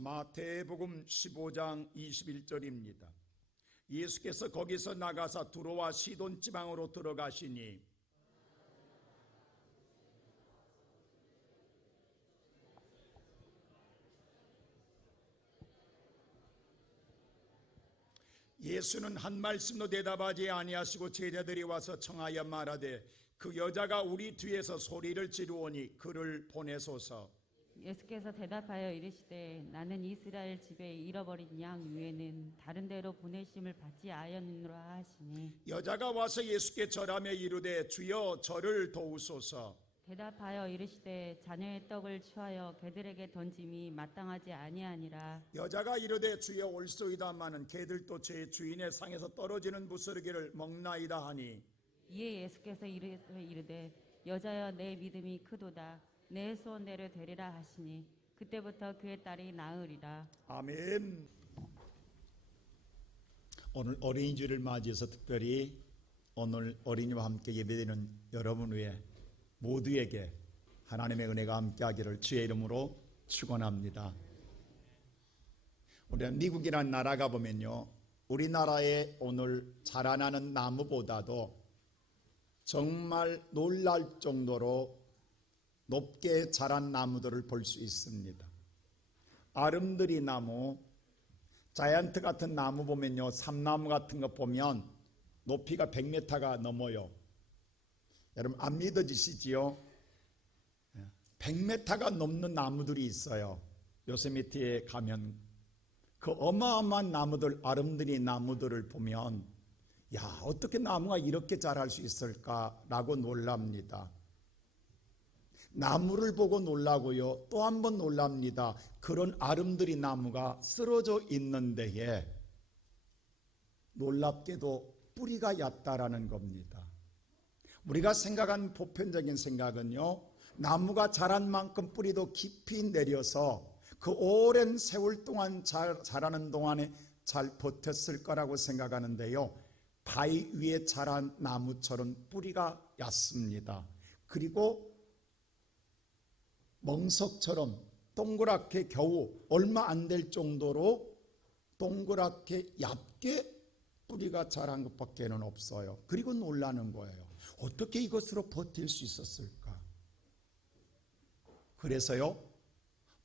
마태복음 15장 21절입니다. 예수께서 거기서 나가사 두로와 시돈 지방으로 들어가시니 예수는 한 말씀도 대답하지 아니하시고 제자들이 와서 청하여 말하되 그 여자가 우리 뒤에서 소리를 지르오니 그를 보내소서. 예수께서 대답하여 이르시되 나는 이스라엘 집에 잃어버린 양 외에는 다른 데로 보내심을 받지 아니하노라 하시니 여자가 와서 예수께 절하며 이르되 주여 저를 도우소서. 대답하여 이르시되 자녀의 떡을 취하여 개들에게 던짐이 마땅하지 아니하니라. 여자가 이르되 주여 올소이다마는 개들도 제 주인의 상에서 떨어지는 부스러기를 먹나이다 하니 이에 예수께서 이르되 여자여 내 믿음이 크도다 내 소원대로 되리라 하시니 그때부터 그의 딸이 나으리라. 아멘. 오늘 어린이주를 맞이해서 특별히 오늘 어린이와 함께 예배드리는 여러분 위해 모두에게 하나님의 은혜가 함께하기를 주의 이름으로 축원합니다. 우리가 미국이라는 나라가 보면요, 우리나라에 오늘 자라나는 나무보다도 정말 놀랄 정도로 높게 자란 나무들을 볼 수 있습니다. 아름드리 나무, 자이언트 같은 나무 보면요, 삼나무 같은 거 보면 높이가 100m가 넘어요. 여러분 안 믿어지시지요? 100m가 넘는 나무들이 있어요. 요세미티에 가면 그 어마어마한 나무들, 아름드리 나무들을 보면 야, 어떻게 나무가 이렇게 자랄 수 있을까라고 놀랍니다. 나무를 보고 놀라고요, 또 한 번 놀랍니다. 그런 아름드리 나무가 쓰러져 있는 데에 놀랍게도 뿌리가 얕다라는 겁니다. 우리가 생각한 보편적인 생각은요, 나무가 자란 만큼 뿌리도 깊이 내려서 그 오랜 세월 동안 자라는 동안에 잘 버텼을 거라고 생각하는데요, 바위 위에 자란 나무처럼 뿌리가 얕습니다. 그리고 멍석처럼 동그랗게 겨우 얼마 안 될 정도로 동그랗게 얇게 뿌리가 자란 것밖에는 없어요. 그리고 놀라는 거예요. 어떻게 이것으로 버틸 수 있었을까? 그래서요,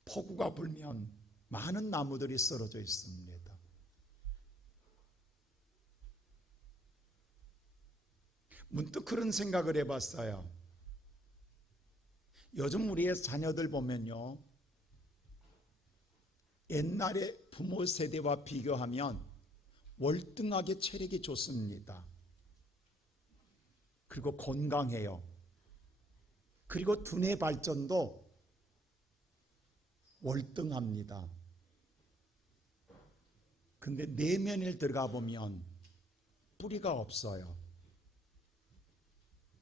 폭우가 불면 많은 나무들이 쓰러져 있습니다. 문득 그런 생각을 해봤어요. 요즘 우리의 자녀들 보면요, 옛날에 부모 세대와 비교하면 월등하게 체력이 좋습니다. 그리고 건강해요. 그리고 두뇌 발전도 월등합니다. 근데 내면을 들어가 보면 뿌리가 없어요.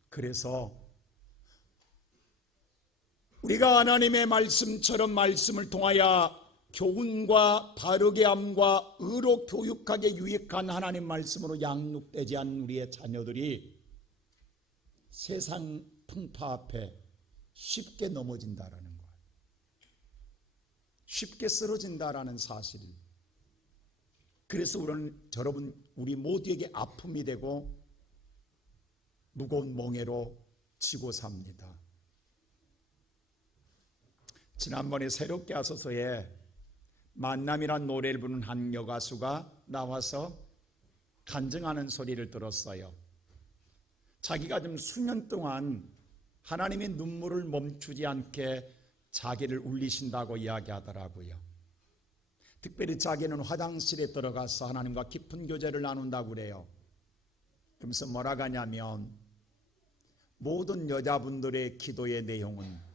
그래서 우리가 하나님의 말씀처럼 말씀을 통하여 교훈과 바르게 함과 의로 교육하게 유익한 하나님 말씀으로 양육되지 않은 우리의 자녀들이 세상 풍파 앞에 쉽게 넘어진다라는 거예요. 쉽게 쓰러진다라는 사실. 그래서 우리 모두에게 아픔이 되고 무거운 멍에로 지고 삽니다. 지난번에 새롭게 하소서에 만남이란 노래를 부르는 한 여가수가 나와서 간증하는 소리를 들었어요. 자기가 좀 수년 동안 하나님의 눈물을 멈추지 않게 자기를 울리신다고 이야기하더라고요. 특별히 자기는 화장실에 들어가서 하나님과 깊은 교제를 나눈다고 그래요. 그러면서 뭐라고 하냐면, 모든 여자분들의 기도의 내용은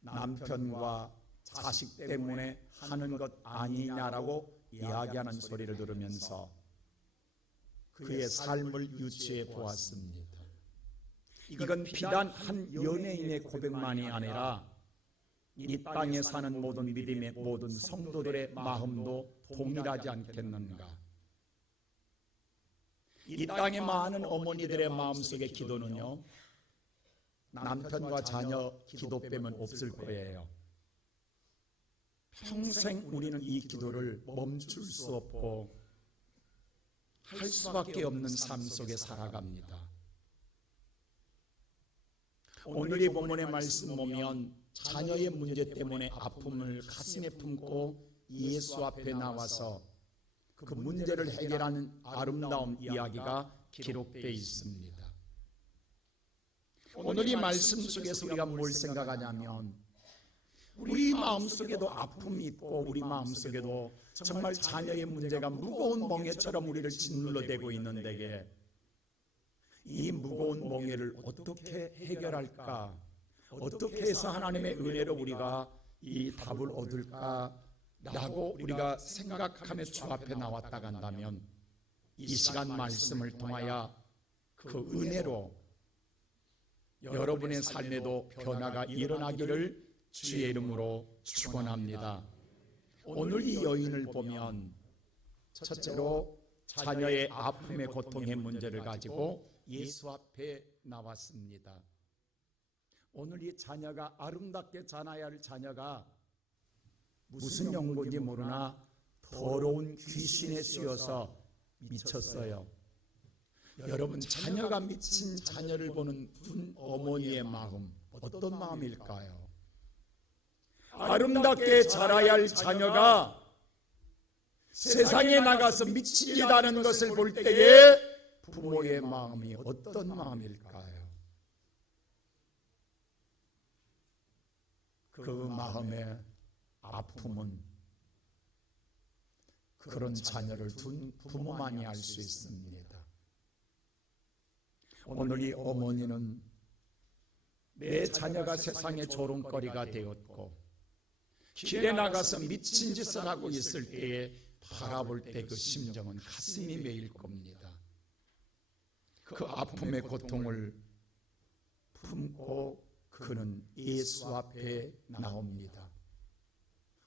남편과 자식 때문에 하는 것 아니냐라고 이야기하는 소리를 들으면서 그의 삶을 유추해 보았습니다. 이건 비단 한 연예인의 고백만이 아니라 이 땅에 사는 모든 믿음의 모든 성도들의 마음도 동일하지 않겠는가. 이 땅의 많은 어머니들의 마음속의 기도는요, 남편과 자녀 기도 빼면 없을 거예요. 평생 우리는 이 기도를 멈출 수 없고 할 수밖에 없는 삶 속에 살아갑니다. 오늘 이 본문의 말씀 보면 자녀의 문제 때문에 아픔을 가슴에 품고 예수 앞에 나와서 그 문제를 해결하는 아름다운 이야기가 기록되어 있습니다. 오늘 이 말씀 속에서 우리가 뭘 생각하냐면 우리 마음속에도 아픔이 있고 우리 마음속에도 정말 자녀의 문제가 무거운 멍에처럼 우리를 짓눌러대고 있는데 이 무거운 멍에를 어떻게 해결할까? 어떻게 해서 하나님의 은혜로 우리가 이 답을 얻을까? 라고 우리가 생각하며 주 앞에 나왔다 간다면 이 시간 말씀을 통하여 그 은혜로 여러분의 삶에도 변화가 일어나기를 주의 이름으로 축원합니다. 오늘 이 여인을 보면 첫째로 자녀의 아픔의 고통의 문제를 가지고 예수 앞에 나왔습니다. 오늘 이 자녀가 아름답게 자라야 할 자녀가 무슨 연고인지 모르나 더러운 귀신에 씌어서 미쳤어요. 여러분, 자녀가 미친 자녀를 보는 어머니의 마음 어떤 마음일까요? 아름답게 자라야 할 자녀가 세상에 나가서 미치다는 것을 볼 때에 부모의 마음이 어떤 마음일까요? 그 마음의 아픔은 그런 자녀를 둔 부모만이 알 수 있습니다. 오늘 이 어머니는 내 자녀가 세상의 조롱거리가 되었고 길에 나가서 미친 짓을 하고 있을 때에 바라볼 때 그 심정은 가슴이 메일 겁니다. 그 아픔의 고통을 품고 그는 예수 앞에 나옵니다.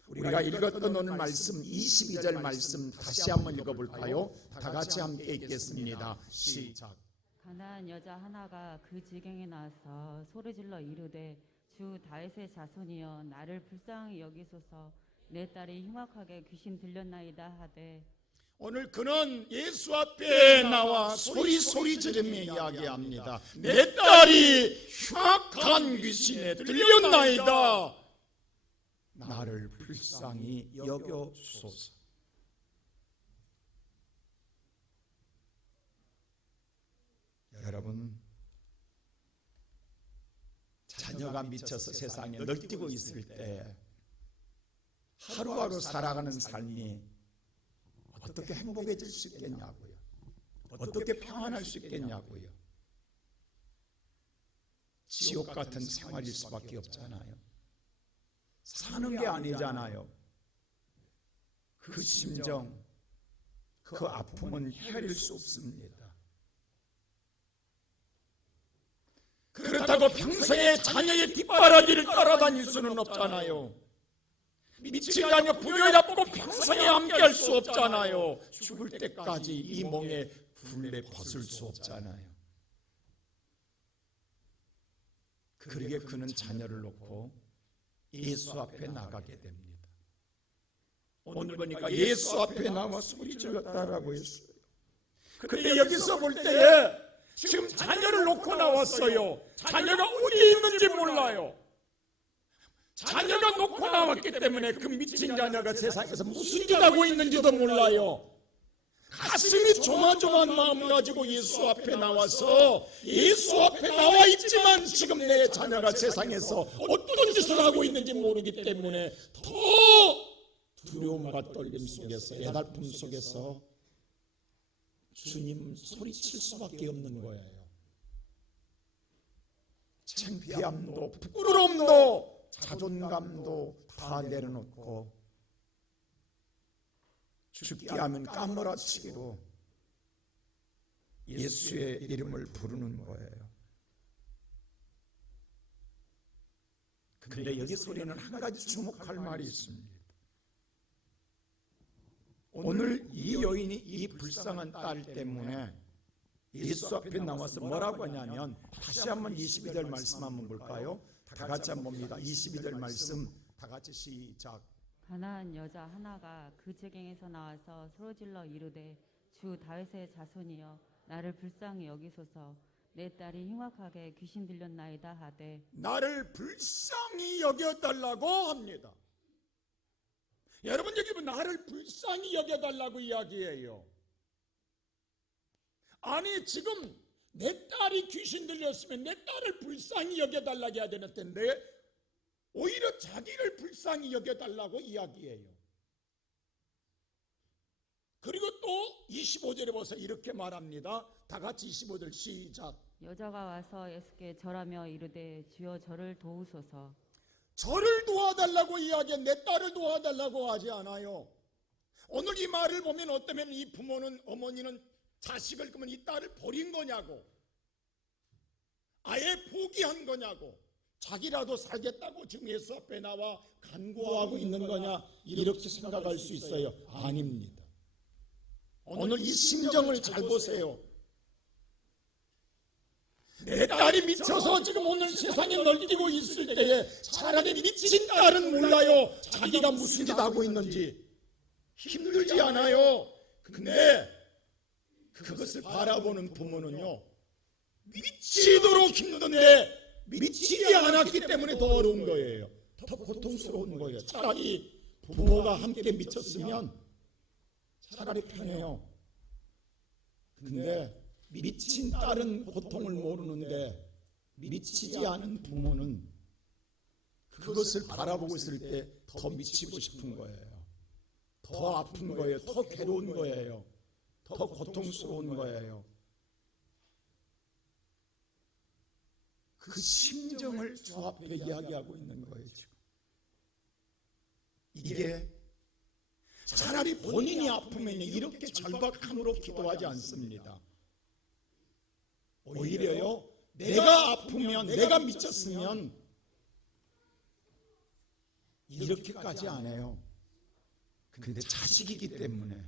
우리가 읽었던 오늘 말씀 22절 말씀 다시 한번 읽어볼까요? 다 같이 함께 읽겠습니다. 시작. 가나안 여자 하나가 그 지경에 나와서 소리질러 이르되 주 다윗의 자손이여 나를 불쌍히 여기소서 내 딸이 흉악하게 귀신 들렸나이다 하되 오늘 그는 예수 앞에 나와 소리 지르며 이야기합니다. 내 딸이 흉악한 귀신에 들렸나이다. 나를 불쌍히 여겨소서. 여러분, 자녀가 미쳐서 세상에 널뛰고 있을 때 하루하루 살아가는 삶이 어떻게 행복해질 수 있겠냐고요. 어떻게 평안할 수 있겠냐고요. 지옥 같은 생활일 수밖에 없잖아요. 사는 게 아니잖아요. 그 심정, 그 아픔은 헤아릴 수 없습니다. 그렇다고 평생에 자녀의 뒷바라지를 따라다닐 수는 없잖아요. 미친 자녀 부여잡고 평생에 함께할 수 없잖아요. 죽을 때까지 이 멍에 굴레 벗을 수 없잖아요. 그러게 그는 자녀를 놓고 예수 앞에 나가게 됩니다. 오늘 보니까 예수 앞에 나와 소리 질렀다라고 했어요. 그런데 여기서 볼 때에 지금 자녀를 놓고 나왔어요. 자녀가 어디 있는지 몰라요. 자녀가 놓고 나왔기 때문에 그 미친 자녀가 세상에서 무슨 짓 하고 있는지도 몰라요. 가슴이 조마조마한 마음 가지고 예수 앞에 나와서 예수 앞에 나와 있지만 지금 내 자녀가 세상에서 어떤 짓을 하고 있는지 모르기 때문에 더 두려움과 떨림 속에서 애달픔 속에서 주님 소리칠 수밖에 없는 거예요. 창피함도 부끄러움도 자존감도 다 내려놓고 죽게 하면 까무라치기로 예수의 이름을 부르는 거예요. 그런데 여기 소리는 한 가지 주목할 말이 있습니다. 오늘 이 여인이 이 불쌍한 딸 때문에 예수 앞에 나와서 뭐라고 하냐면 다시 한번 22절 말씀 한번 볼까요? 다 같이 한번 봅니다. 22절 말씀 다 같이 시작. 가나안 여자 하나가 그 지경에서 나와서 소리질러 이르되 주 다윗의 자손이여 나를 불쌍히 여기소서 내 딸이 흉악하게 귀신 들렸나이다 하되 나를 불쌍히 여겨달라고 합니다. 여러분 여기 보면 나를 불쌍히 여겨달라고 이야기해요. 아니 지금 내 딸이 귀신 들렸으면 내 딸을 불쌍히 여겨달라고 해야 되는 텐데 오히려 자기를 불쌍히 여겨달라고 이야기해요. 그리고 또 25절에 보서 이렇게 말합니다. 다 같이 25절 시작. 여자가 와서 예수께 절하며 이르되 주여 저를 도우소서. 저를 도와달라고 이야기해. 내 딸을 도와달라고 하지 않아요. 오늘 이 말을 보면 어쩌면 이 부모는, 어머니는 자식을 그러면 이 딸을 버린 거냐고, 아예 포기한 거냐고, 자기라도 살겠다고 지금 예수 앞에 나와 간구하고 있는 거냐, 이렇게 생각할 수 있어요. 아닙니다. 오늘 이 심정을 잘 보세요. 내 딸이 미쳐서 지금 오늘 세상에 널뛰고 있을 때에 차라리 미친 딸은 몰라요. 자기가 무슨 짓 하고 있는지 힘들지 않아요. 근데 그것을 바라보는 부모는요, 미치도록 힘든데 미치지 않았기 때문에 더 어려운 거예요. 더 고통스러운 거예요. 차라리 부모가 함께 미쳤으면 차라리 편해요. 근데 미친 딸은 고통을 모르는데 미치지 않은 부모는 그것을 바라보고 있을 때 더 미치고 싶은 거예요. 더 아픈 거예요. 더 괴로운 거예요. 더 고통스러운 거예요. 그 심정을 주 앞에 이야기하고 있는 거예요. 지금 이게 차라리 본인이 아프면 이렇게 절박함으로 기도하지 않습니다. 오히려요, 내가 아프면, 내가 미쳤으면 이렇게까지 안 해요. 근데 자식이기 때문에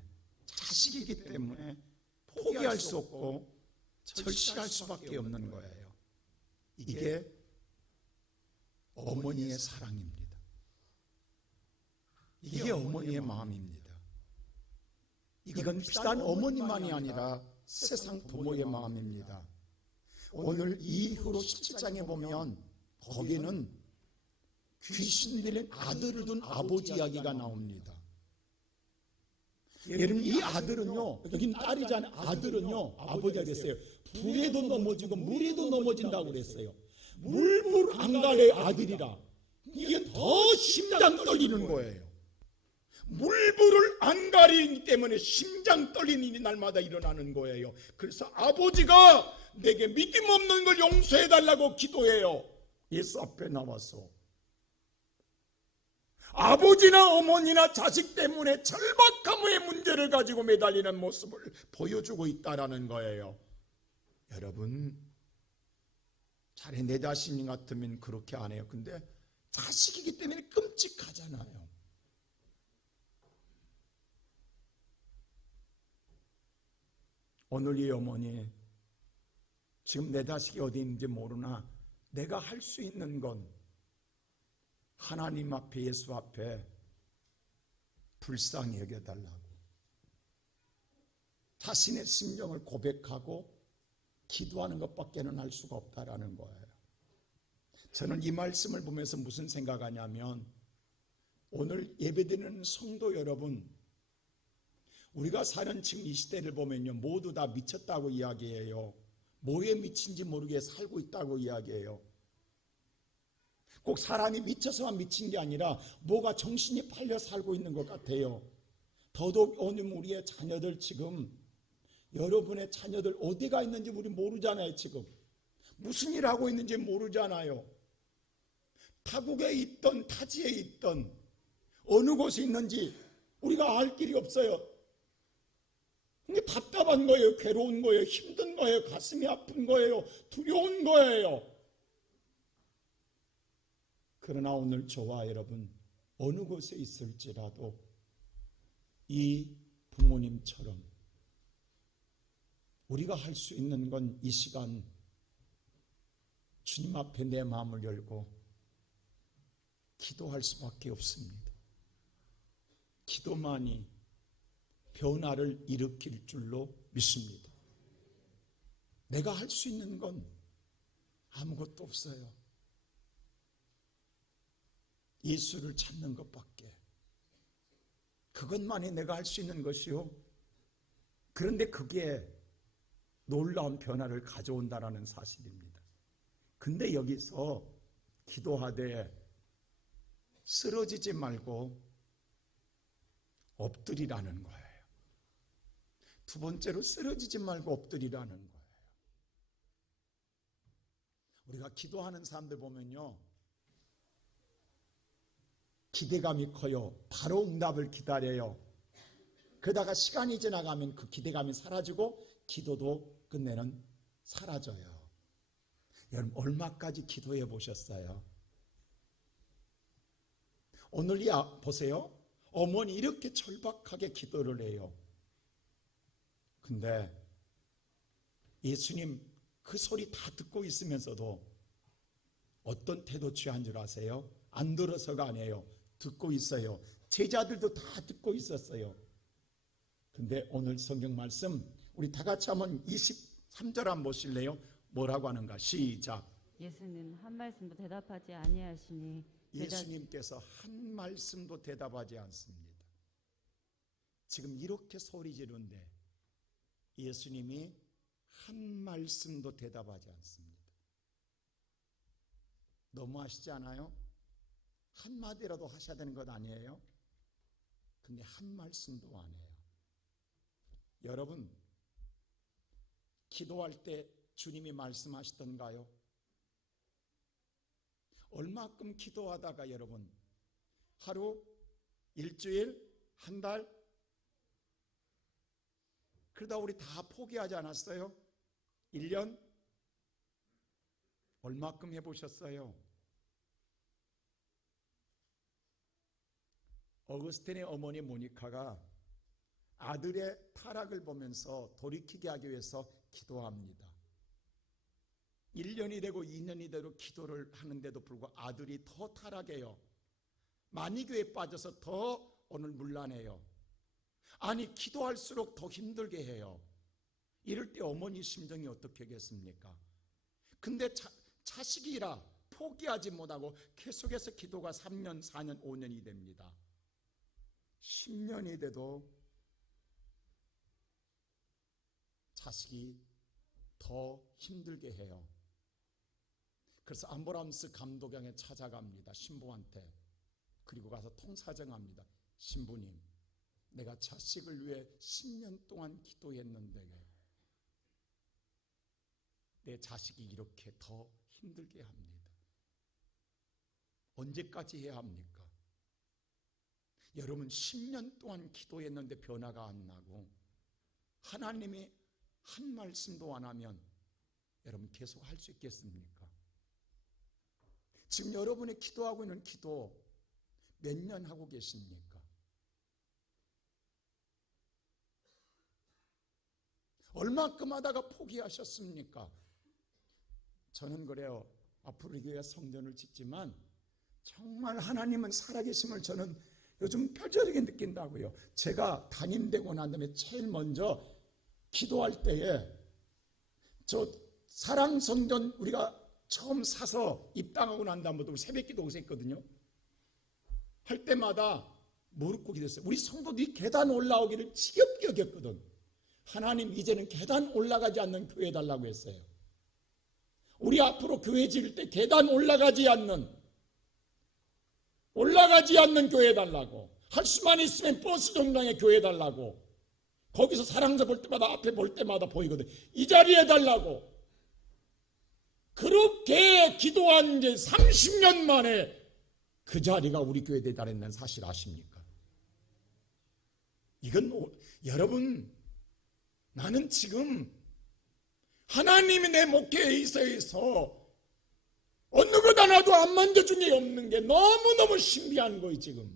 포기할 수 없고 절실할 수밖에 없는 거예요. 이게 어머니의 사랑입니다. 이게 어머니의 마음입니다. 이건 비단 어머니만이 아니라 세상 부모의 마음입니다. 오늘 이후로 17장에 보면 거기는 귀신 들린 아들을 둔 아버지 이야기가 나옵니다. 여러분 이 아들은요, 여긴 딸이잖아요. 아들은요, 아버지가 그랬어요. 불에도 넘어지고 물에도 넘어진다고 그랬어요. 물불 안 가려의 아들이라. 이게 더 심장 떨리는 거예요. 물불을 안 가리기 때문에 심장 떨리는 일이 날마다 일어나는 거예요. 그래서 아버지가 내게 믿음 없는 걸 용서해달라고 기도해요. 예수 앞에 나와서. 아버지나 어머니나 자식 때문에 절박함의 문제를 가지고 매달리는 모습을 보여주고 있다라는 거예요. 여러분, 차라리 내 자신 같으면 그렇게 안 해요. 근데 자식이기 때문에 끔찍하잖아요. 오늘 이 어머니, 지금 내 자식이 어디 있는지 모르나 내가 할 수 있는 건 하나님 앞에, 예수 앞에 불쌍히 여겨달라고 자신의 심정을 고백하고 기도하는 것밖에는 할 수가 없다라는 거예요. 저는 이 말씀을 보면서 무슨 생각하냐면, 오늘 예배드리는 성도 여러분, 우리가 사는 지금 이 시대를 보면요, 모두 다 미쳤다고 이야기해요. 뭐에 미친지 모르게 살고 있다고 이야기해요. 꼭 사람이 미쳐서만 미친 게 아니라 뭐가 정신이 팔려 살고 있는 것 같아요. 더더욱 오늘 우리의 자녀들, 지금 여러분의 자녀들 어디가 있는지 우리 모르잖아요. 지금 무슨 일 하고 있는지 모르잖아요. 타국에 있던 타지에 있던 어느 곳에 있는지 우리가 알 길이 없어요. 근데 답답한 거예요. 괴로운 거예요. 힘든 거예요. 가슴이 아픈 거예요. 두려운 거예요. 그러나 오늘 저와 여러분 어느 곳에 있을지라도 이 부모님처럼 우리가 할 수 있는 건 이 시간 주님 앞에 내 마음을 열고 기도할 수밖에 없습니다. 기도만이 변화를 일으킬 줄로 믿습니다. 내가 할 수 있는 건 아무것도 없어요. 예수를 찾는 것밖에. 그것만이 내가 할 수 있는 것이요. 그런데 그게 놀라운 변화를 가져온다라는 사실입니다. 근데 여기서 기도하되 쓰러지지 말고 엎드리라는 거예요. 두 번째로 쓰러지지 말고 엎드리라는 거예요. 우리가 기도하는 사람들 보면요, 기대감이 커요. 바로 응답을 기다려요. 그러다가 시간이 지나가면 그 기대감이 사라지고 기도도 끝내는 사라져요. 여러분, 얼마까지 기도해 보셨어요? 오늘 보세요. 어머니 이렇게 절박하게 기도를 해요. 근데 예수님 그 소리 다 듣고 있으면서도 어떤 태도 취한 줄 아세요? 안 들어서가 아니에요. 듣고 있어요. 제자들도 다 듣고 있었어요. 근데 오늘 성경 말씀 우리 다 같이 한번 23절 한번 보실래요? 뭐라고 하는가? 시작. 예수는 한 말씀도 대답하지 아니하시니 예수님께서 한 말씀도 대답하지 않습니다. 지금 이렇게 소리 지르는데 예수님이 한 말씀도 대답하지 않습니다. 너무하시지 않아요? 한마디라도 하셔야 되는 것 아니에요? 근데 한 말씀도 안 해요. 여러분, 기도할 때 주님이 말씀하시던가요? 얼마큼 기도하다가 여러분 하루, 일주일, 한 달, 그러다 우리 다 포기하지 않았어요? 1년? 얼마큼 해보셨어요? 어거스틴의 어머니 모니카가 아들의 타락을 보면서 돌이키게 하기 위해서 기도합니다. 1년이 되고 2년이 되고 기도를 하는데도 불구하고 아들이 더 타락해요. 만이교에 빠져서 더 오늘 문란해요. 아니, 기도할수록 더 힘들게 해요. 이럴 때 어머니 심정이 어떻겠습니까? 근데 자식이라 포기하지 못하고 계속해서 기도가 3년, 4년, 5년이 됩니다. 10년이 돼도 자식이 더 힘들게 해요. 그래서 암브람스 감독양에 찾아갑니다. 신부한테. 그리고 가서 통사정합니다. 신부님, 내가 자식을 위해 10년 동안 기도했는데 내 자식이 이렇게 더 힘들게 합니다. 언제까지 해야 합니까? 여러분, 10년 동안 기도했는데 변화가 안 나고 하나님이 한 말씀도 안 하면 여러분 계속 할 수 있겠습니까? 지금 여러분이 기도하고 있는 기도 몇 년 하고 계십니까? 얼마큼 하다가 포기하셨습니까? 저는 그래요. 앞으로 이 교회 성전을 짓지만 정말 하나님은 살아계심을 저는 요즘 표절하게 느낀다고요. 제가 담임되고 난 다음에 제일 먼저 기도할 때에 저 사랑성전 우리가 처음 사서 입당하고 난 다음부터 새벽기도 했거든요. 할 때마다 무릎 꿇기 됐어요. 우리 성도들이 계단 올라오기를 지겹게 여겼거든. 하나님, 이제는 계단 올라가지 않는 교회 해달라고 했어요. 우리 앞으로 교회 지을 때 계단 올라가지 않는 교회 해달라고. 할 수만 있으면 버스 정류장에 교회 해달라고. 거기서 사랑자 볼 때마다 앞에 볼 때마다 보이거든. 이 자리에 해달라고. 그렇게 기도한 이제 30년 만에 그 자리가 우리 교회에 대달했다는 사실 아십니까? 이건 여러분, 나는 지금 하나님이 내 목회에 있어서 어느 것 하나도 안 만져준 게 없는 게 너무너무 신비한 거예요. 지금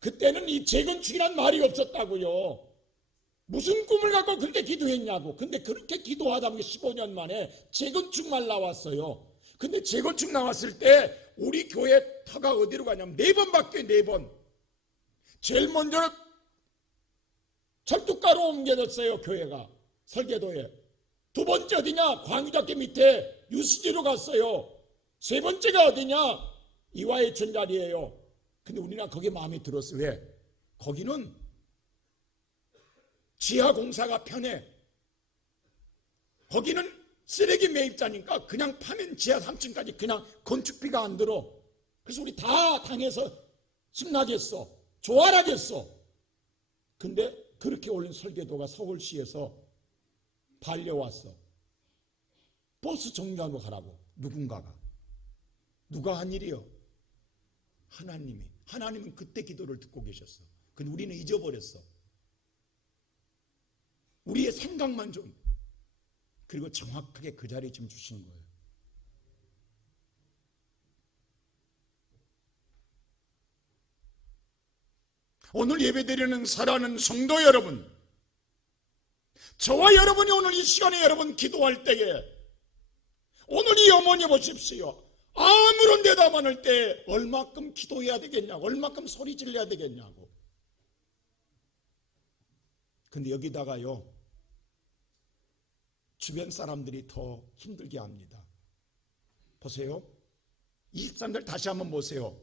그때는 이 재건축이란 말이 없었다고요. 무슨 꿈을 갖고 그렇게 기도했냐고. 근데 그렇게 기도하다 보니 15년 만에 재건축만 나왔어요. 근데 재건축 나왔을 때 우리 교회 터가 어디로 가냐면 4번 바뀌어요. 4번. 제일 먼저는 철뚝가로 옮겨졌어요. 교회가 설계도에. 두 번째 어디냐? 광유작교 밑에 유수지로 갔어요. 세 번째가 어디냐? 이화의 전자리예요. 근데 우리는 거기에 마음이 들었어요. 왜? 거기는 지하 공사가 편해. 거기는 쓰레기 매입자니까 그냥 파면 지하 3층까지 그냥 건축비가 안 들어. 그래서 우리 다 당해서 신나겠어. 좋아라겠어. 근데 그렇게 올린 설계도가 서울시에서 발려왔어. 버스 정류장으로 가라고. 누군가가. 누가 한 일이요? 하나님이. 하나님은 그때 기도를 듣고 계셨어. 근데 우리는 잊어버렸어. 우리의 생각만 좀. 그리고 정확하게 그 자리에 지금 주신 거예요. 오늘 예배드리는 사랑하는 성도 여러분, 저와 여러분이 오늘 이 시간에 여러분 기도할 때에 오늘 이 어머니 보십시오. 아무런 대답 안 할 때 얼마큼 기도해야 되겠냐고, 얼마큼 소리 질러야 되겠냐고. 근데 여기다가요, 주변 사람들이 더 힘들게 합니다. 보세요. 23절 다시 한번 보세요.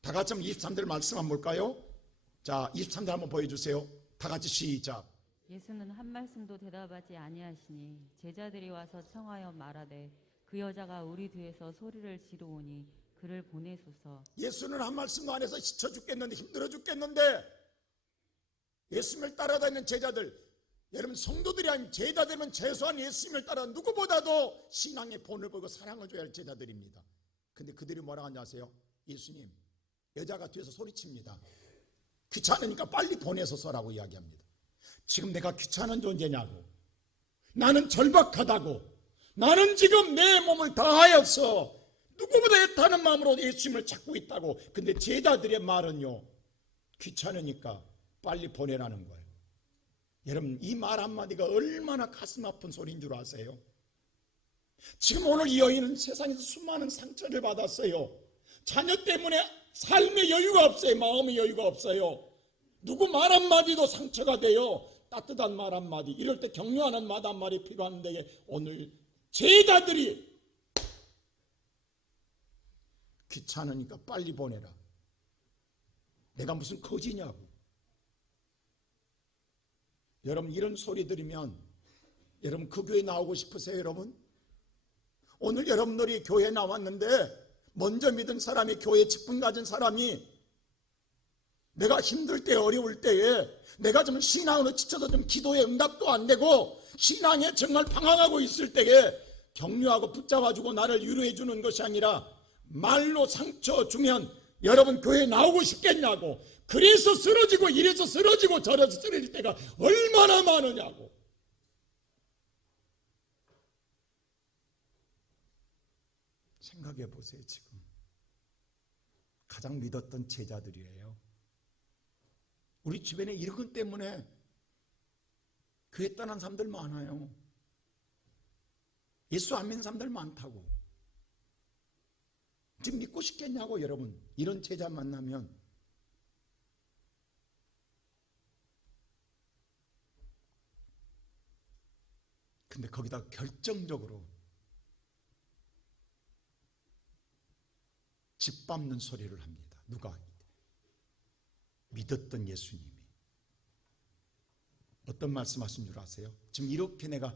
다 같이 한번 23절 말씀 한번 볼까요? 자, 23절 한번 보여주세요. 다 같이 시작. 예수는 한 말씀도 대답하지 아니하시니 제자들이 와서 청하여 말하되 그 여자가 우리 뒤에서 소리를 지르오니 그를 보내소서. 예수는 한 말씀도 안 해서 지쳐 죽겠는데, 힘들어 죽겠는데, 예수님을 따라다니는 제자들, 여러분 성도들이 아니면 제자들은 최소한 예수님을 따라 누구보다도 신앙의 본을 보고 사랑을 줘야 할 제자들입니다. 근데 그들이 뭐라고 하는지 아세요? 예수님, 여자가 뒤에서 소리칩니다. 귀찮으니까 빨리 보내소서라고 이야기합니다. 지금 내가 귀찮은 존재냐고, 나는 절박하다고, 나는 지금 내 몸을 다하여서 누구보다 애타는 마음으로 예수님을 찾고 있다고. 근데 제자들의 말은요, 귀찮으니까 빨리 보내라는 거예요. 여러분, 이 말 한마디가 얼마나 가슴 아픈 소리인 줄 아세요? 지금 오늘 이 여인은 세상에서 수많은 상처를 받았어요. 자녀 때문에 삶의 여유가 없어요. 마음의 여유가 없어요. 누구 말 한마디도 상처가 돼요. 따뜻한 말 한마디, 이럴 때 격려하는 말 한마디 필요한데, 오늘 제자들이 귀찮으니까 빨리 보내라. 내가 무슨 거지냐고. 여러분, 이런 소리 들으면 여러분 그 교회 나오고 싶으세요? 여러분, 오늘 여러분들이 교회에 나왔는데 먼저 믿은 사람이, 교회 직분 가진 사람이 내가 힘들 때, 어려울 때에, 내가 좀 신앙으로 지쳐서 좀 기도에 응답도 안 되고 신앙에 정말 방황하고 있을 때에 격려하고 붙잡아주고 나를 위로해 주는 것이 아니라 말로 상처 주면 여러분 교회에 나오고 싶겠냐고. 그래서 쓰러지고, 이래서 쓰러지고, 저래서 쓰러질 때가 얼마나 많으냐고. 생각해 보세요. 지금 가장 믿었던 제자들이에요. 우리 주변에 이런 것 때문에 교회 떠난 사람들 많아요. 예수 안 믿는 사람들 많다고. 지금 믿고 싶겠냐고. 여러분, 이런 제자 만나면. 근데 거기다 결정적으로 짓밟는 소리를 합니다. 누가? 믿었던 예수님이. 어떤 말씀하신 줄 아세요? 지금 이렇게 내가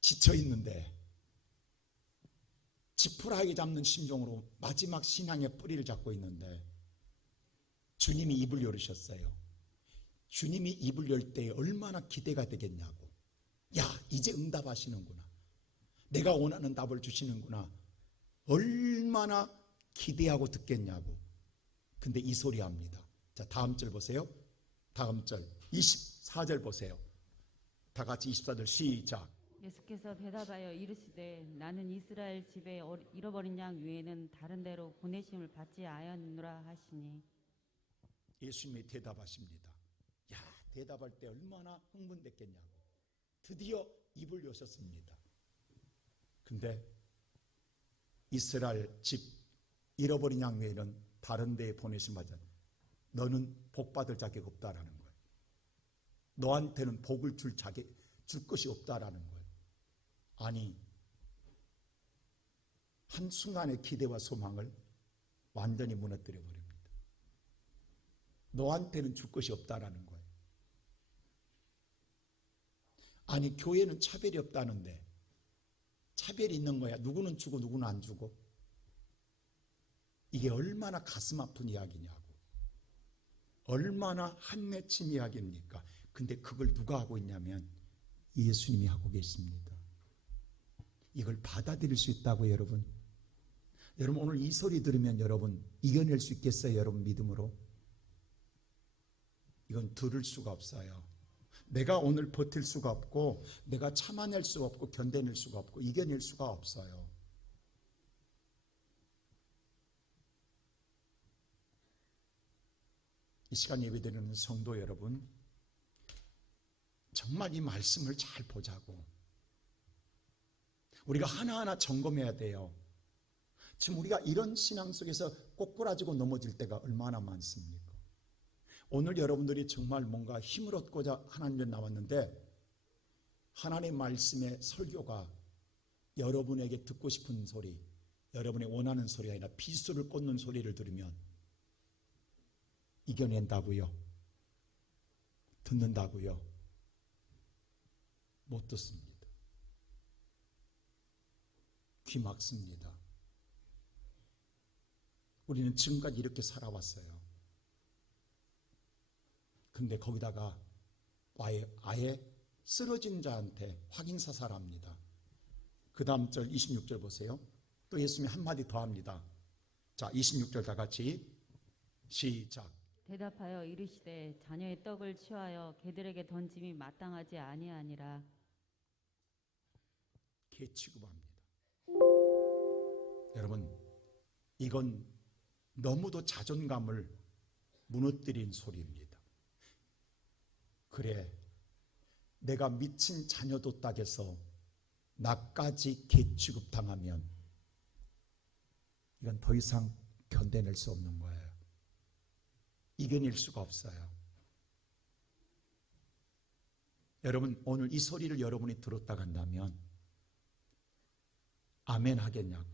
지쳐 있는데 지푸라기 잡는 심정으로 마지막 신앙의 뿌리를 잡고 있는데 주님이 입을 열으셨어요. 주님이 입을 열 때 얼마나 기대가 되겠냐고. 야, 이제 응답하시는구나. 내가 원하는 답을 주시는구나. 얼마나 기대하고 듣겠냐고. 근데 이 소리 합니다. 자, 다음 절 보세요. 다음 절 24절 보세요. 다 같이 24절 시작. 예수께서 대답하여 이르시되 나는 이스라엘 집에 잃어버린 양 외에는 다른 데로 보내심을 받지 아니하노라 하시니. 예수님이 대답하십니다. 야, 대답할 때 얼마나 흥분됐겠냐고. 드디어 입을 여셨습니다. 근데 이스라엘 집 잃어버린 양 외에는 다른 데에 보내신 맞아. 너는 복 받을 자격 없다라는 거예요. 너한테는 복을 줄 것이 없다라는 거예요. 아니, 한순간의 기대와 소망을 완전히 무너뜨려 버립니다. 너한테는 줄 것이 없다라는 거예요. 아니, 교회는 차별이 없다는데 차별이 있는 거야. 누구는 주고 누구는 안 주고. 이게 얼마나 가슴 아픈 이야기냐고. 얼마나 한맺힌 이야기입니까? 근데 그걸 누가 하고 있냐면 예수님이 하고 계십니다. 이걸 받아들일 수 있다고 여러분. 여러분 오늘 이 소리 들으면 여러분 이겨낼 수 있겠어요? 여러분 믿음으로? 이건 들을 수가 없어요. 내가 오늘 버틸 수가 없고 내가 참아낼 수가 없고 견뎌낼 수가 없고 이겨낼 수가 없어요. 이 시간 예배드리는 성도 여러분, 정말 이 말씀을 잘 보자고. 우리가 하나하나 점검해야 돼요. 지금 우리가 이런 신앙 속에서 꼬꾸라지고 넘어질 때가 얼마나 많습니까? 오늘 여러분들이 정말 뭔가 힘을 얻고자 하나님께 나왔는데 하나님의 말씀의 설교가 여러분에게 듣고 싶은 소리, 여러분이 원하는 소리가 아니라 비수를 꽂는 소리를 들으면 이겨낸다고요? 듣는다고요? 못 듣습니다. 귀 막습니다. 우리는 지금까지 이렇게 살아왔어요. 근데 거기다가 아예 쓰러진 자한테 확인사살합니다. 그 다음 절 26절 보세요. 또 예수님이 한마디 더 합니다. 자, 26절 다 같이 시작. 대답하여 이르시되 자녀의 떡을 취하여 개들에게 던짐이 마땅하지 아니하니라. 개 취급합니다. 여러분, 이건 너무도 자존감을 무너뜨린 소리입니다. 그래, 내가 미친 자녀도 딱에서 나까지 개 취급당하면 이건 더 이상 견뎌낼 수 없는 거예요. 이겨낼 수가 없어요. 여러분, 오늘 이 소리를 여러분이 들었다 간다면 아멘 하겠냐고.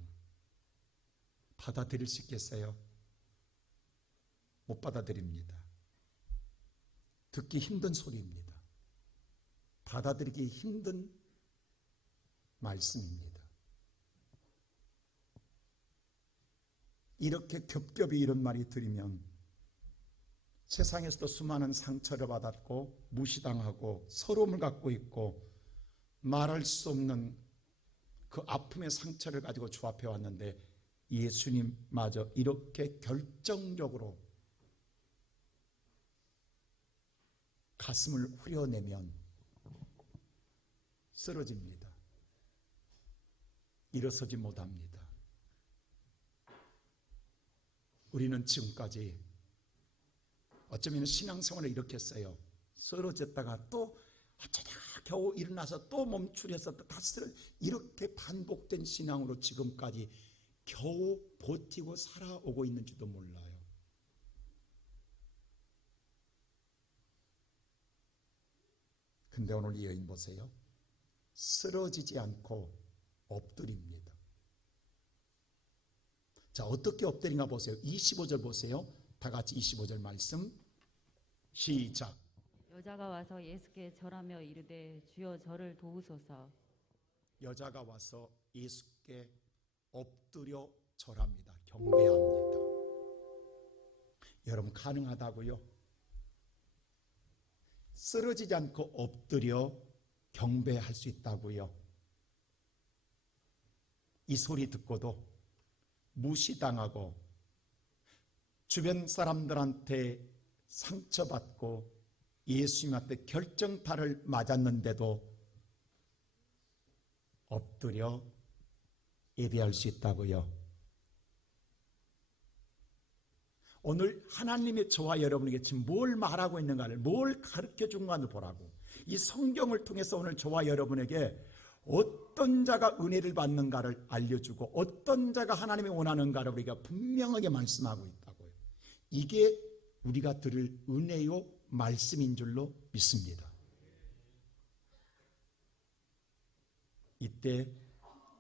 받아들일 수 있겠어요? 못 받아들입니다. 듣기 힘든 소리입니다. 받아들이기 힘든 말씀입니다. 이렇게 겹겹이 이런 말이 들으면 세상에서도 수많은 상처를 받았고 무시당하고 서러움을 갖고 있고 말할 수 없는 그 아픔의 상처를 가지고 주 앞에 왔는데 예수님마저 이렇게 결정적으로 가슴을 후려내면 쓰러집니다. 일어서지 못합니다. 우리는 지금까지 어쩌면 신앙생활을 이렇게 했어요. 쓰러졌다가 또 어쩌다 겨우 일어나서 또 멈추려서 또 다시 이렇게 반복된 신앙으로 지금까지 겨우 버티고 살아오고 있는지도 몰라요. 근데 오늘 이 여인 보세요. 쓰러지지 않고 엎드립니다. 자, 어떻게 엎드린가 보세요. 25절 보세요. 다 같이 25절 말씀 시작. 여자가 와서 예수께 절하며 이르되 주여 저를 도우소서. 여자가 와서 예수께 엎드려 절합니다. 경배합니다. 여러분 가능하다고요? 쓰러지지 않고 엎드려 경배할 수 있다고요? 이 소리 듣고도 무시당하고 주변 사람들한테 상처받고 예수님한테 결정타를 맞았는데도 엎드려 예배할 수 있다고요? 오늘 하나님의 저와 여러분에게 지금 뭘 말하고 있는가를, 뭘 가르쳐 준 가를 보라고. 이 성경을 통해서 오늘 저와 여러분에게 어떤 자가 은혜를 받는가를 알려주고 어떤 자가 하나님이 원하는가를 우리가 분명하게 말씀하고 있다고요. 이게 우리가 들을 은혜요 말씀인 줄로 믿습니다. 이때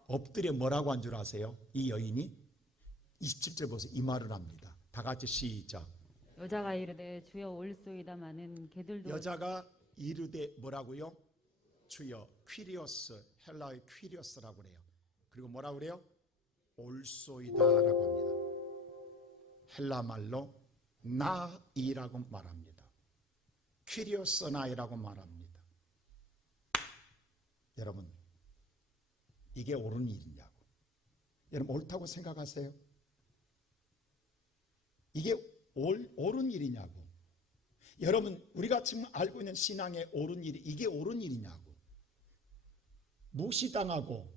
엎드려 뭐라고 한 줄 아세요? 이 여인이 27절 보세요. 이 말을 합니다. 다 같이 시작. 여자가 이르되 주여 올소이다마는 개들도 여자가 이르되 뭐라고요? 주여. 퀴리오스, 헬라의 퀴리오스라고 그래요. 그리고 뭐라고 그래요? 올소이다라고 합니다. 헬라 말로 나이라고 말합니다. 퀴리오스 나이라고 말합니다. 여러분, 이게 옳은 일이냐고. 여러분, 옳다고 생각하세요? 이게 옳은 일이냐고. 여러분, 우리가 지금 알고 있는 신앙의 옳은 일이 이게 옳은 일이냐고. 무시당하고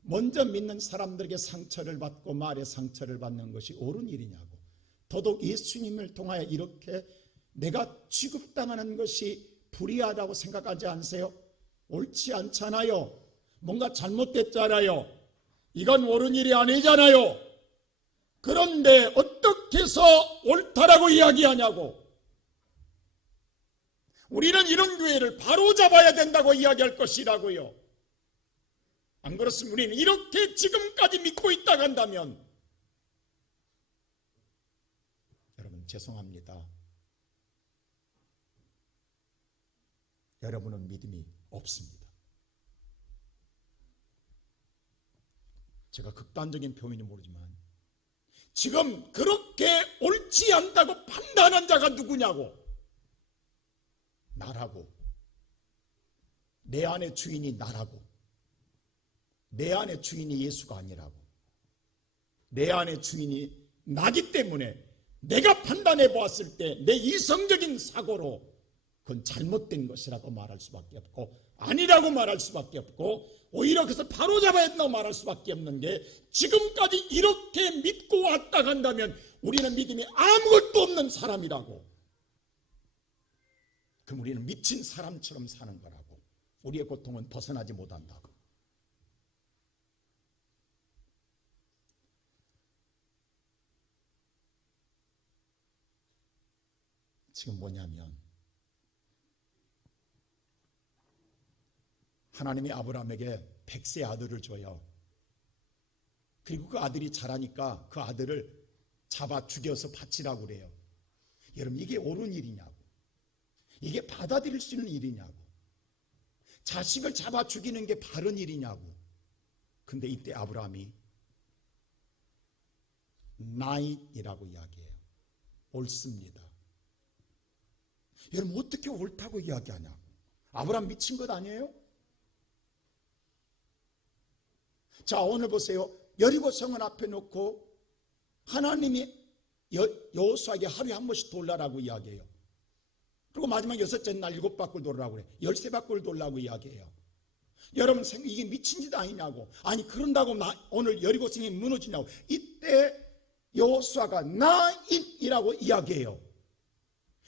먼저 믿는 사람들에게 상처를 받고 말에 상처를 받는 것이 옳은 일이냐고. 더더욱 예수님을 통하여 이렇게 내가 취급당하는 것이 불의하다고 생각하지 않으세요? 옳지 않잖아요. 뭔가 잘못됐잖아요. 이건 옳은 일이 아니잖아요. 그런데 어떻게 해서 옳다라고 이야기하냐고. 우리는 이런 교회를 바로 잡아야 된다고 이야기할 것이라고요. 안 그렇습니까? 우리는 이렇게 지금까지 믿고 있다고 한다면 여러분 죄송합니다. 여러분은 믿음이 없습니다. 제가 극단적인 표현이 모르지만 지금 그렇게 옳지 않다고 판단한 자가 누구냐고. 나라고. 내 안의 주인이 나라고. 내 안의 주인이 예수가 아니라고. 내 안의 주인이 나기 때문에 내가 판단해 보았을 때 내 이성적인 사고로 그건 잘못된 것이라고 말할 수밖에 없고 아니라고 말할 수밖에 없고 오히려 그래서 바로 잡아야 된다고 말할 수밖에 없는 게 지금까지 이렇게 믿고 왔다 간다면 우리는 믿음이 아무것도 없는 사람이라고. 그럼 우리는 미친 사람처럼 사는 거라고. 우리의 고통은 벗어나지 못한다고. 지금 뭐냐면 하나님이 아브라함에게 100세 아들을 줘요. 그리고 그 아들이 자라니까 그 아들을 잡아 죽여서 바치라고 그래요. 여러분, 이게 옳은 일이냐고. 이게 받아들일 수 있는 일이냐고. 자식을 잡아 죽이는 게 바른 일이냐고. 근데 이때 아브라함이 나이라고 이야기해요. 옳습니다. 여러분, 어떻게 옳다고 이야기하냐고. 아브라함 미친 것 아니에요? 자, 오늘 보세요. 여리고 성을 앞에 놓고 하나님이 여호수아에게 하루에 한 번씩 돌라라고 이야기해요. 그리고 마지막 6째 날 7바퀴를 돌으라고 그래요. 13바퀴를 돌라고 이야기해요. 여러분, 이게 미친 짓 아니냐고. 아니, 그런다고 오늘 여리고 성이 무너지냐고. 이때 여호수아가 나인이라고 이야기해요.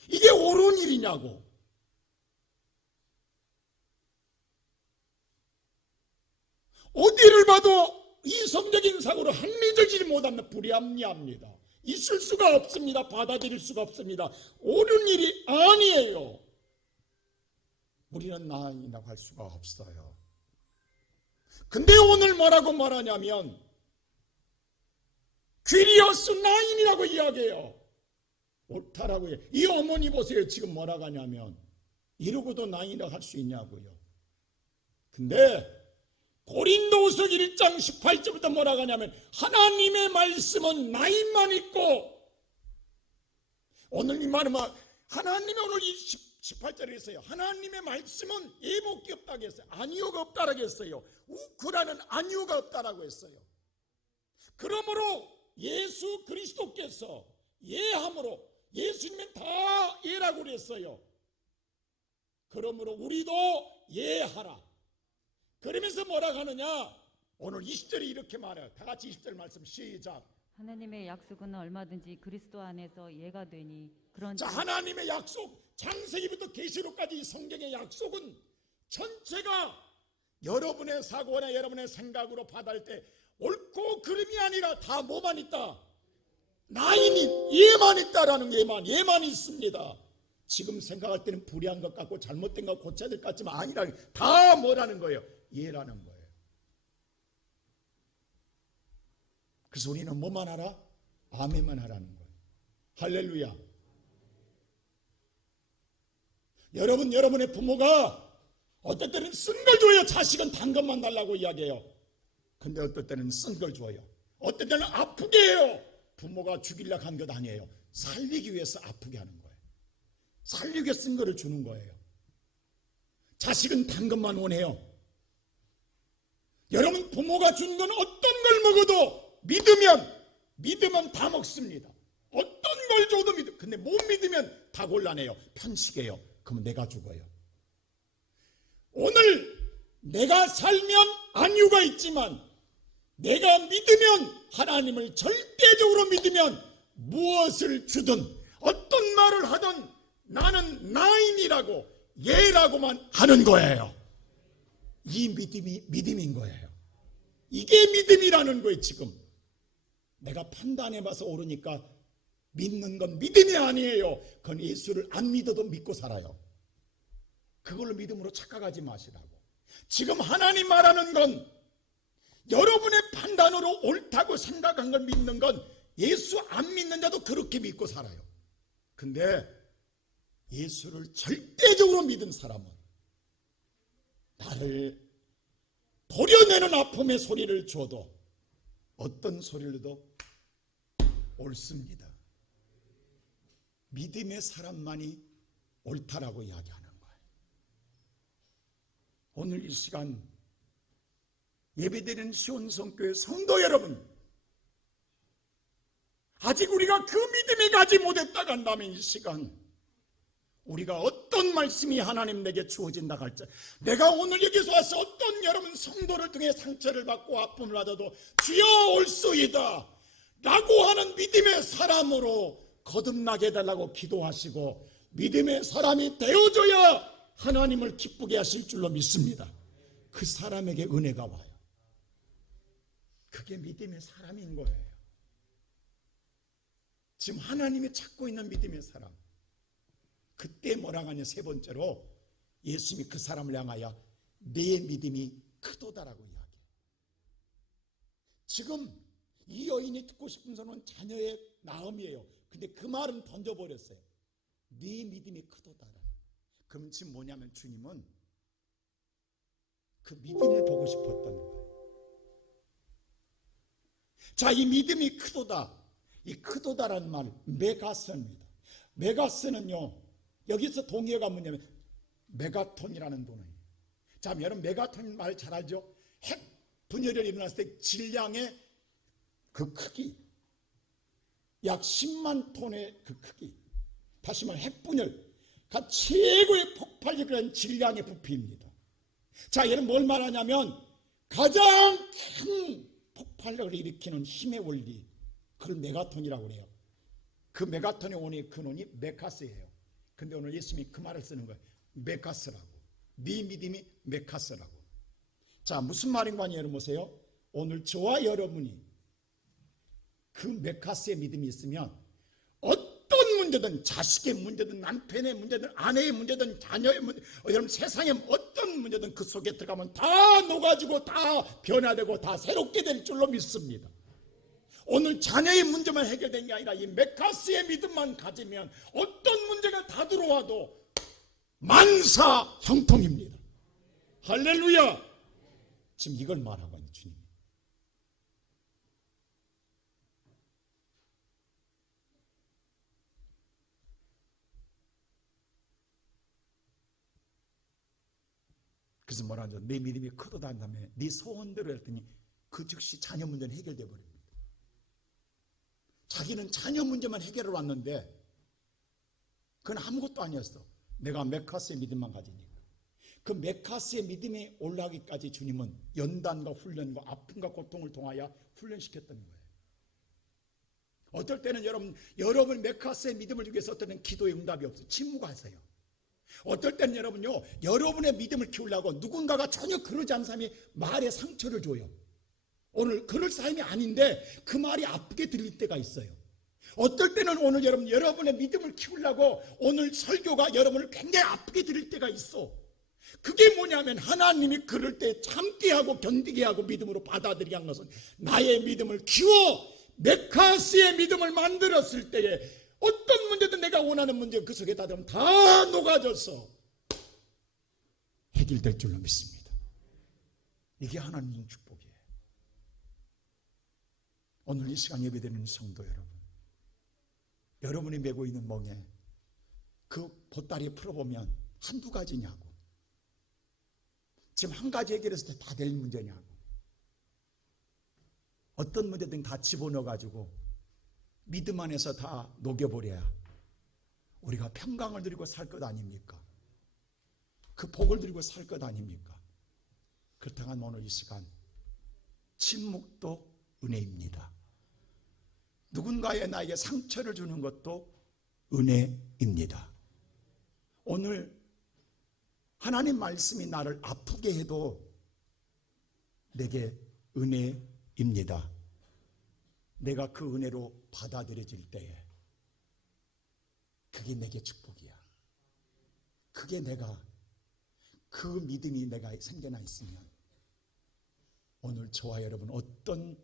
이게 옳은 일이냐고. 어디를 봐도 이성적인 사고로 합리적이지 못하면 불합리합니다. 있을 수가 없습니다. 받아들일 수가 없습니다. 옳은 일이 아니에요. 우리는 나인이라고 할 수가 없어요. 근데 오늘 뭐라고 말하냐면 퀴리오스 나인이라고 이야기해요. 옳다라고 해요. 이 어머니 보세요. 지금 뭐라고 하냐면 이러고도 나인이라고 할 수 있냐고요. 근데 고린도후서 1장 18절부터 뭐라고 하냐면 하나님의 말씀은 나인만 있고, 오늘 이 말은 하나님이 오늘 18절에 했어요. 하나님의 말씀은 예복이 없다고 했어요. 아니오가 없다라고 했어요. 우크라는 아니오가 없다라고 했어요. 그러므로 예수 그리스도께서 예함으로 예수님은 다 예라고 그랬어요. 그러므로 우리도 예하라. 그러면서 뭐라고 하느냐? 오늘 20절이 이렇게 말해요. 다 같이 20절 말씀 시작. 하나님의 약속은 얼마든지 그리스도 안에서 예가 되니 그런 자, 하나님의 약속, 창세기부터 계시록까지 이 성경의 약속은 전체가 여러분의 사고나 여러분의 생각으로 받아들 때 옳고 그름이 아니라 다 뭐만 있다? 나인이 얘만 있다라는 얘만 있습니다. 지금 생각할 때는 불의한 것 같고 잘못된 것 고쳐야 될 것 같지만 아니라 다 뭐라는 거예요? 얘라는 거예요. 그래서 우리는 뭐만 하라? 아멘만 하라는 거예요. 할렐루야. 여러분, 여러분의 부모가 어떨 때는 쓴 걸 줘요. 자식은 단 것만 달라고 이야기해요. 근데 어떨 때는 쓴 걸 줘요. 어떨 때는 아프게 해요. 부모가 죽이려고 한 것 아니에요. 살리기 위해서 아프게 하는 거예요. 살리기 위해 쓴 거를 주는 거예요. 자식은 단 것만 원해요. 여러분, 부모가 준 건 어떤 걸 먹어도 믿으면 다 먹습니다. 어떤 걸 줘도 믿어. 근데 못 믿으면 다 곤란해요. 편식해요. 그럼 내가 죽어요. 오늘 내가 살면 안위가 있지만 내가 믿으면, 하나님을 절대적으로 믿으면 무엇을 주든 어떤 말을 하든 나는 나인이라고 예라고만 하는 거예요. 이 믿음인 거예요. 이게 믿음이라는 거예요. 지금 내가 판단해봐서 오르니까 믿는 건 믿음이 아니에요. 그건 예수를 안 믿어도 믿고 살아요. 그걸로 믿음으로 착각하지 마시라고. 지금 하나님 말하는 건 여러분의 판단으로 옳다고 생각한 걸 믿는 건 예수 안 믿는 자도 그렇게 믿고 살아요. 근데 예수를 절대적으로 믿은 사람은 나를 도려내는 아픔의 소리를 줘도 어떤 소리를 줘도 옳습니다. 믿음의 사람만이 옳다라고 이야기하는 거예요. 오늘 이 시간 예배드리는 시온성교회 성도 여러분, 아직 우리가 그 믿음에 가지 못했다가 한다면 이 시간 우리가 어떤 말씀이 하나님 내게 주어진다 할지, 내가 오늘 여기서 와서 어떤 여러분 성도를 통해 상처를 받고 아픔을 받아도 주여 올수이다 라고 하는 믿음의 사람으로 거듭나게 해달라고 기도하시고 믿음의 사람이 되어줘야 하나님을 기쁘게 하실 줄로 믿습니다. 그 사람에게 은혜가 와요. 그게 믿음의 사람인 거예요. 지금 하나님이 찾고 있는 믿음의 사람, 그때 뭐라고 하냐, 세 번째로 예수님이 그 사람을 향하여 내 믿음이 크도다라고 이야기해요. 지금 이 여인이 듣고 싶은 소리는 자녀의 낳음이에요. 근데 그 말은 던져버렸어요. 네 믿음이 크도다라. 그럼 지금 뭐냐면 주님은 그 믿음을 보고 싶었던 거예요. 자, 이 믿음이 크도다. 이 크도다라는 말 메가스입니다. 메가스는요, 여기서 동의어가 뭐냐면 메가톤이라는 돈이에요. 자, 여러분 메가톤 말 잘 알죠? 핵 분열이 일어났을 때 질량의 그 크기, 약 10만 톤의 그 크기, 다시 말해 핵분열가 최고의 폭발력을 질량의 부피입니다. 자, 얘는 뭘 말하냐면 가장 큰 폭발력을 일으키는 힘의 원리, 그걸 메가톤이라고 그래요. 그 메가톤의 원의 근원이 메카스예요. 근데 오늘 예수님이 그 말을 쓰는 거예요. 메카스라고. 네 믿음이 메카스라고. 자, 무슨 말인가 여러분 보세요. 오늘 저와 여러분이 그 메카스의 믿음이 있으면 어떤 문제든, 자식의 문제든 남편의 문제든 아내의 문제든 자녀의 문제, 여러분 세상의 어떤 문제든 그 속에 들어가면 다 녹아지고 다 변화되고 다 새롭게 될 줄로 믿습니다. 오늘 자녀의 문제만 해결된 게 아니라 이 메카스의 믿음만 가지면 어떤 문제가 다 들어와도 만사 형통입니다. 할렐루야. 지금 이걸 말하고 있는 주님. 그래서 뭐라 하죠? 내 믿음이 크도다 한 다음에 네 소원대로 했더니 그 즉시 자녀 문제는 해결되어 버립니다. 자기는 자녀 문제만 해결을 왔는데 그건 아무것도 아니었어. 내가 메카스의 믿음만 가지니까. 그 메카스의 믿음에 올라가기까지 주님은 연단과 훈련과 아픔과 고통을 통하여 훈련시켰던 거예요. 어떨 때는 여러분 메카스의 믿음을 주기 위해서 어떨 때는 기도의 응답이 없어요. 침묵하세요. 어떨 때는 여러분요, 여러분의 믿음을 키우려고 누군가가 전혀 그러지 않은 사람이 말에 상처를 줘요. 오늘 그럴 사람이 아닌데 그 말이 아프게 들릴 때가 있어요. 어떨 때는 오늘 여러분의 믿음을 키우려고 오늘 설교가 여러분을 굉장히 아프게 들릴 때가 있어. 그게 뭐냐면 하나님이 그럴 때 참게 하고 견디게 하고 믿음으로 받아들이게 한 것은 나의 믿음을 키워 메카스의 믿음을 만들었을 때에 어떤 문제든 내가 원하는 문제 그 속에 다 들으면 다 녹아져서 해결될 줄로 믿습니다. 이게 하나님의 축복이에요. 오늘 이 시간 예배드리는 성도 여러분, 여러분이 메고 있는 멍에 그 보따리 풀어보면 한두 가지냐고, 지금 한 가지 해결했을 때 다 될 문제냐고, 어떤 문제든 다 집어넣어가지고 믿음 안에서 다 녹여버려야 우리가 평강을 누리고 살 것 아닙니까? 그 복을 누리고 살 것 아닙니까? 그렇다면 오늘 이 시간 침묵도 은혜입니다. 누군가의 나에게 상처를 주는 것도 은혜입니다. 오늘 하나님 말씀이 나를 아프게 해도 내게 은혜입니다. 내가 그 은혜로 받아들여질 때에 그게 내게 축복이야. 그게 내가 그 믿음이 내가 생겨나 있으면 오늘 저와 여러분 어떤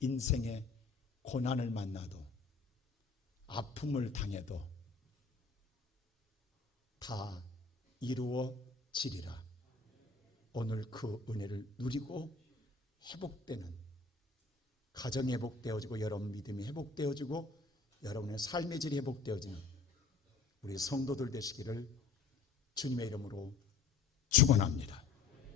인생의 고난을 만나도 아픔을 당해도 다 이루어지리라. 오늘 그 은혜를 누리고 회복되는 가정이 회복되어지고 여러분 믿음이 회복되어지고 여러분의 삶의 질이 회복되어지는 우리 성도들 되시기를 주님의 이름으로 축원합니다.